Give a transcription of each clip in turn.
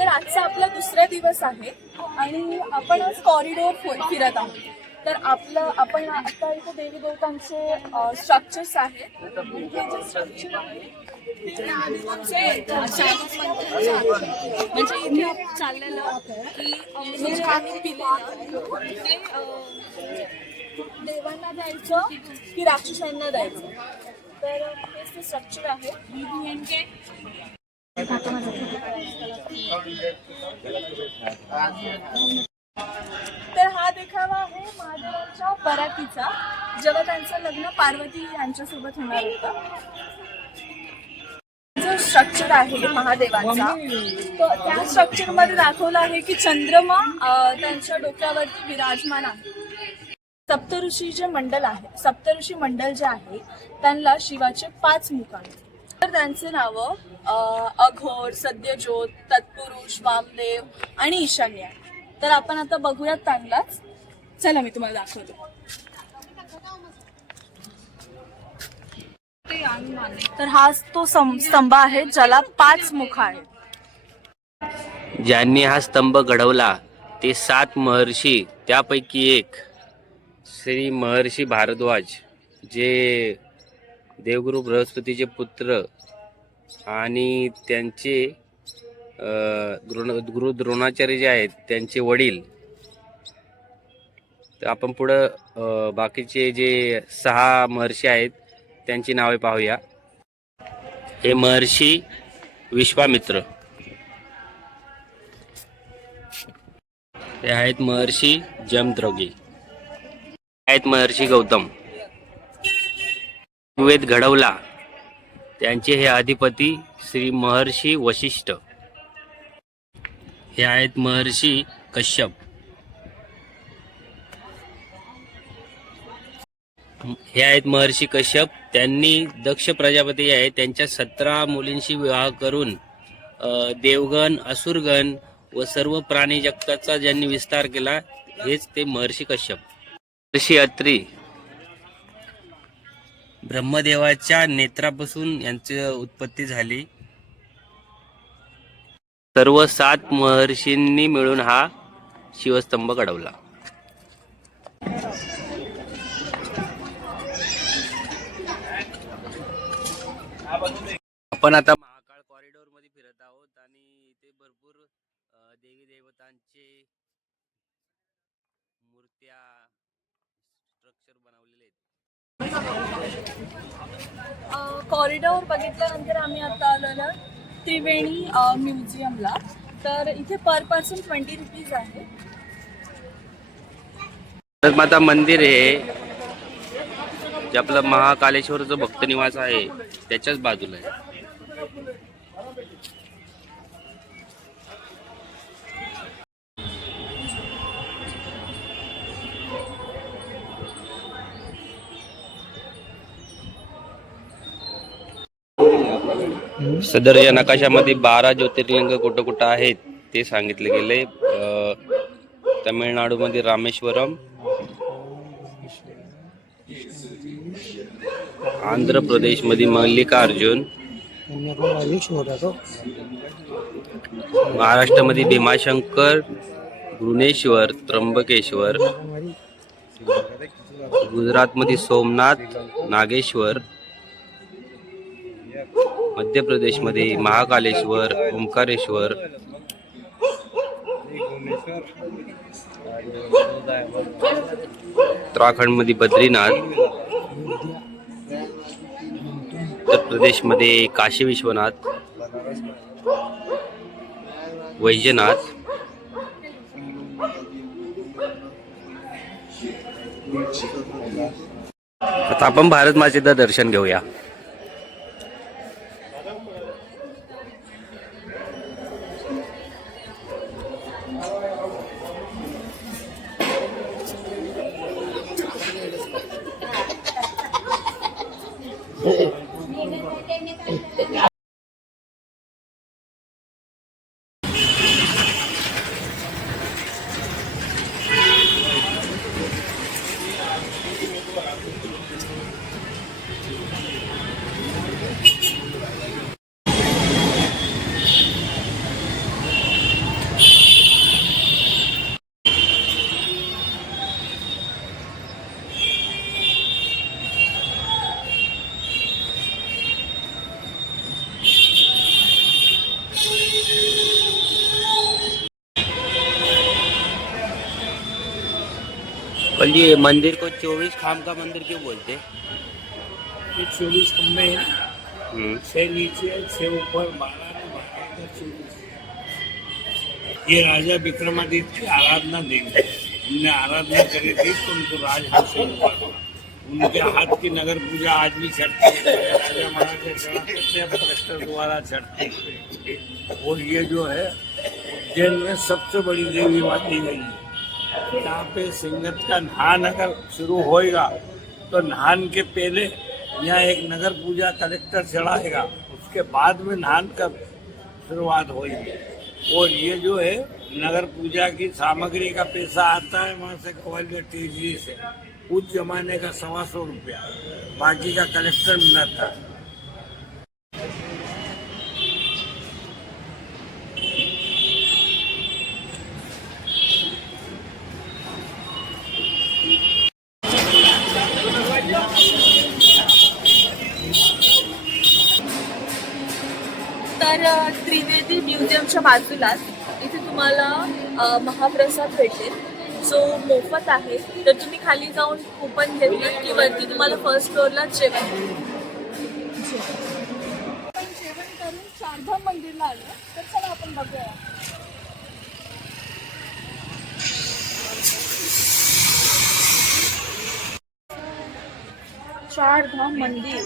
तर आजचा आपला दुसरा दिवस आहे आणि आपण आज कॉरिडोर फिरत आहोत. तर आपण आता इथे देवी देवतांचे स्ट्रक्चर्स आहेत. हे जे स्ट्रक्चर आहे ते म्हणजे इथे आपण चाललेलं की म्हणजे आम्ही पिलेलं ते देवांना द्यायचं की राक्षसांना द्यायचं. तर हेच ते स्ट्रक्चर आहे. तर हा देखावा आहे महादेवांच्या बरातीचा, जेव्हा त्यांचं लग्न पार्वती यांच्यासोबत होणार होतं. जो स्ट्रक्चर आहे महादेवांचा तो त्या स्ट्रक्चर मध्ये दाखवलं आहे की चंद्रमा त्यांच्या डोक्यावरती विराजमान आहे. सप्तऋषी जे मंडल आहे, सप्तऋषी मंडल जे आहे त्यांना शिवाचे 5 मुख आहेत. तर त्यांचे नावं अघोर, सद्यज्योत, तत्पुरुष, वामदेव आणि ईशान्य आहे. तर आपण आता बघूयात त्यांनाच. चला मी तुम्हाला दाखवतो. तर हा तो स्तंभ आहे ज्याला 5 मुख आहेत. ज्यांनी हा स्तंभ घडवला ते 7 महर्षी, त्यापैकी एक श्री महर्षी भारद्वाज, जे देवगुरु बृहस्पतीचे पुत्र आणि त्यांचे गुरु द्रोणाचार्य जे आहेत त्यांचे वडील. तर आपण पुढं बाकीचे जे 6 महर्षी आहेत त्यांची नावे पाहूया. हे महर्षी विश्वामित्र, हे आहेत महर्षी जमदग्नी, आहेत महर्षी गौतम. वेद घडवला त्यांचे हे अधिपती श्री महर्षी वशिष्ठ. हे आहेत महर्षी कश्यप. हे आहेत महर्षी कश्यप. त्यांनी दक्ष प्रजापती आहे त्यांच्या 17 मुलींशी विवाह करून देवगण, असुरगण व सर्व प्राणी जगताचा ज्यांनी विस्तार केला, हेच ते महर्षी कश्यप. महर्षी अत्री, ब्रह्मदेवाच्या नेत्रापासून यांची उत्पत्ती झाली. सर्व 7 महर्षींनी मिळून हा शिवस्तंभ घडवला. आपण आता महाकाळ कॉरिडोर मध्ये फिरत आहोत आणि इथे भरपूर देवी देवतांचे मूर्त्या, स्ट्रक्चर बनवलेले आहेत. कॉरिडोर बघितल्यानंतर आम्ही आता आलो त्रिवेणी म्युझियमला. तर इथे पर पर्सन 20 रुपीज आहे. माता मंदिर आहे जे आपलं महाकालेश्वरचं भक्त निवास आहे त्याच्याच बाजूला आहे. सदरच्या नकाशामध्ये 12 ज्योतिर्लिंग कुठं कुठं आहेत ते सांगितले गेले. तमिळनाडूमध्ये रामेश्वरम, आंध्र प्रदेशमध्ये मल्लिकार्जुन, महाराष्ट्रामध्ये भीमाशंकर, भुवनेश्वर, त्र्यंबकेश्वर, गुजरातमध्ये सोमनाथ, नागेश्वर, मध्य प्रदेशमध्ये महाकालेश्वर, ओंकारेश्वर, उत्तराखंडमध्ये बद्रीनाथ, उत्तर प्रदेशमध्ये काशी विश्वनाथ, वैजनाथ. आता आपण भारत मातेचं दर्शन घेऊया. पंडित ये मंदिर को 24 खाम का मंदिर क्यों बोलते? ये 24 खंबे हैं, 6 नीचे 6 ऊपर 12 में 12 इधर 24। ये राजा विक्रमादित्य की आराधना देवी, उनने आराधना करी थी तो उनको राज हासिल हुआ था। उनके हाथ की नगर पूजा आज भी चढ़ती है, राजा महाराजा चढ़ाते थे, अब ट्रस्टर द्वारा चढ़ती है। और ये जो है उज्जैन में सबसे बड़ी देवी मानी गई है। यहाँ पे सिंगत का नहान अगर शुरू होएगा तो नहान के पहले यहाँ एक नगर पूजा कलेक्टर चढ़ाएगा, उसके बाद में नहान का शुरुआत होगी। और ये जो है नगर पूजा की सामग्री का पैसा आता है वहाँ से ग्वालियर टीजरी से, उस जमाने का 125 रुपया, बाकी का कलेक्टर मिलता है। तर त्रिवेदी म्युझियमच्या बाजूलाच इथे तुम्हाला महाप्रसाद भेटेल जो मोफत आहे. तर तुम्ही खाली जाऊन कुपन घेतलं की वरती तुम्हाला फर्स्ट फ्लोअरला जेवण मिळेल. आपण जेवण करून चारधाम मंदिरला आलो, तर चला आपण बघूया. चारधाम मंदिर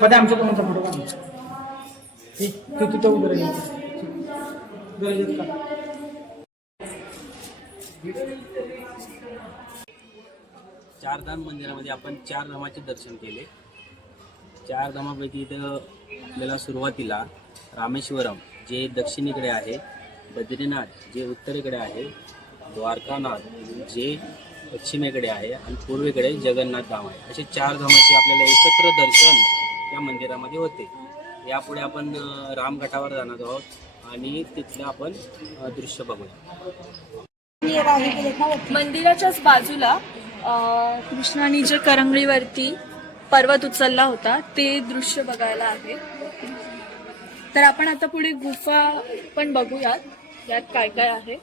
पता आमचा कोणाचा फोटो काढ तू तिथं उभं राहील का. चारधाम मंदिरामध्ये आपण 4 धामाचे दर्शन केले. 4 धामापैकी इथं आपल्याला सुरुवातीला रामेश्वरम जे दक्षिणेकडे आहे, बद्रीनाथ जे उत्तरेकडे आहे, द्वारकानाथ जे पश्चिमेकडे आहे आणि पूर्वेकडे जगन्नाथ धाम आहे. असे 4 धामाचे आपल्याला एकत्र दर्शन या मंदिरामध्ये होते. यापुढे आपण रामगटावर जाणार आहोत आणि तिथलं आपण दृश्य बघूया. मंदिराच्याच बाजूला कृष्णाने जे करंगळीवरती पर्वत उचलला होता ते दृश्य बघायला आहे. तर आपण आता पुढे गुफा पण बघूयात, यात काय काय आहे.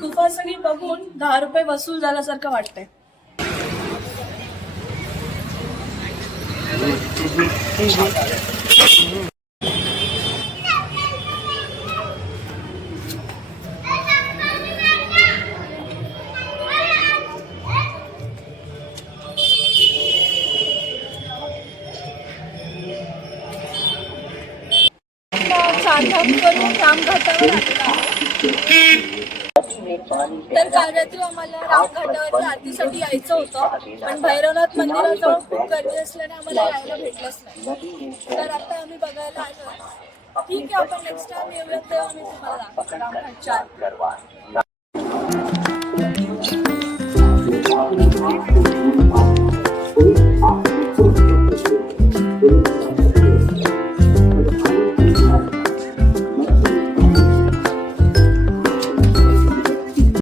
गुफा सगळी बघून 10 रुपये वसूल झाल्यासारखं वाटतंय. चारधाम करून रामघाटावर आलेलो आहे. तर काल रात्री आम्हाला रामघाटावरती आरतीसाठी यायचं होतं, पण भैरवनाथ मंदिराजवळ खूप गर्दी असल्याने आम्हाला यायला भेटलंच नाही. तर आता आम्ही बघायला आलो ठीक आहे, आपण नेक्स्ट टाइम येऊयात तेव्हा मी तुम्हाला दाखवते रामघाट 4.